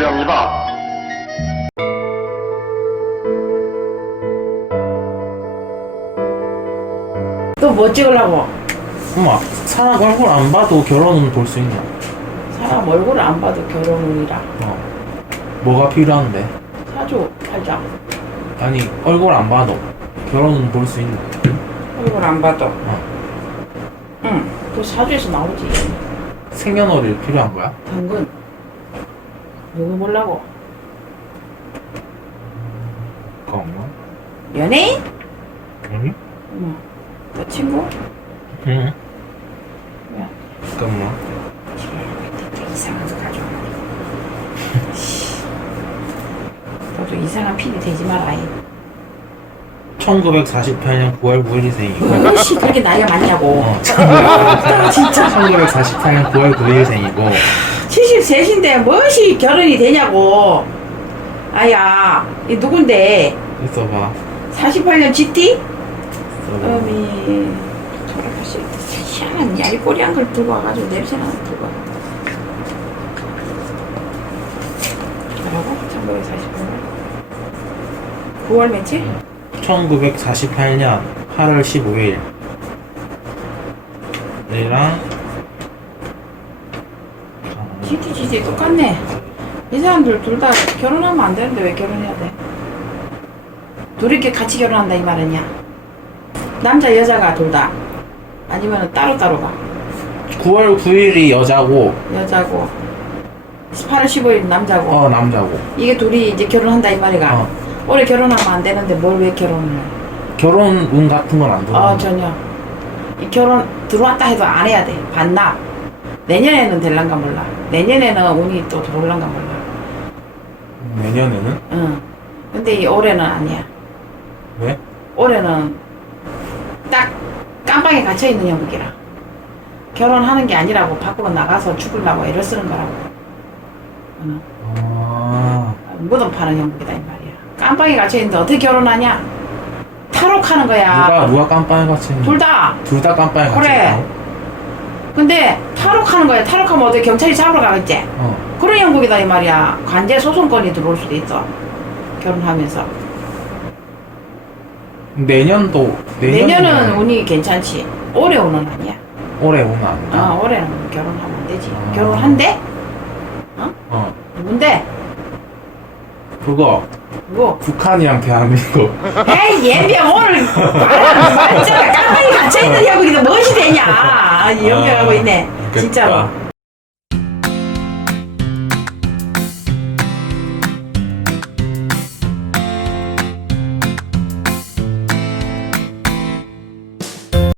기대합니다. 또 뭐 찍으려고? 엄마, 사람 얼굴 안 봐도 결혼은 볼 수 있냐? 사람 얼굴을 안 봐도 결혼이라. 뭐가 필요한데? 사주 팔자. 아니, 얼굴 안 봐도 결혼은 볼 수 있냐? 얼굴 안 봐도. 응. 그 사주에서 나오지. 생년월일 필요한 거야? 당근. 누구 보려고? 잠깐만. 연예인? 응? 응. 너 친구? 응. 야. 잠깐만. 이상한 거 가져와. 너도 이상한 필이 되지 마라. 1948년 9월 9일생이고. 뭐시 그렇게 나이가 많냐고. 진짜 1948년 9월 9일생이고. 73인데 무엇이 결혼이 되냐고. 아야, 이 누군데? 있어봐. 48년 GT? 있어봐. 어미 돌아갈 수 있다. 희한한 야리꼬리한 걸 들고 와가지고 냄새나는 거 들고 와. 뭐라고? 1948년 9월 며칠? 1948년 8월 15일 얘랑 GT 똑같네. 이 사람들 둘 다 결혼하면 안 되는데 왜 결혼해야 돼? 둘이 이렇게 같이 결혼한다 이 말이냐? 남자 여자가 둘 다 아니면 따로따로 가. 9월 9일이 여자고 여자고 8월 15일 남자고. 남자고. 이게 둘이 이제 결혼한다 이 말이가. 올해 결혼하면 안 되는데 뭘 왜 결혼을 해? 결혼 운 같은 건 안 들어. 전혀. 이 결혼 들어왔다 해도 안 해야 돼. 반납. 내년에는 될란가 몰라. 내년에는 운이 또 들어올란가 몰라. 내년에는? 응. 근데 이 올해는 아니야. 왜? 올해는 딱 깜빵에 갇혀있는 형국이라. 결혼하는 게 아니라고 밖으로 나가서 죽으려고 애를 쓰는 거라고. 응. 무덤 파는 형국이다 이 말이야. 깜빵에 갇혀있는데 어떻게 결혼하냐? 탈옥하는 거야. 누가 깜빵에 갇혀 있는? 둘 다. 둘 다 깜빵에 갇혀 그래. 있다고? 근데 탈옥하는 거야. 탈옥하면 어떻게 경찰이 잡으러 가겠지? 그런 형국이다 이 말이야. 관제 소송권이 들어올 수도 있어. 결혼하면서. 내년은 운이 괜찮지. 올해 운은 아니야. 올해 운은 아니야? 올해는 결혼하면 안 되지. 결혼한대? 누군데? 그거 누구? 북한이랑 대한민국. 에이 예병 오늘 말했잖아. 깜빡이 갇혀있는 형국인데 무엇이 되냐. 연병하고 있네. 진짜로.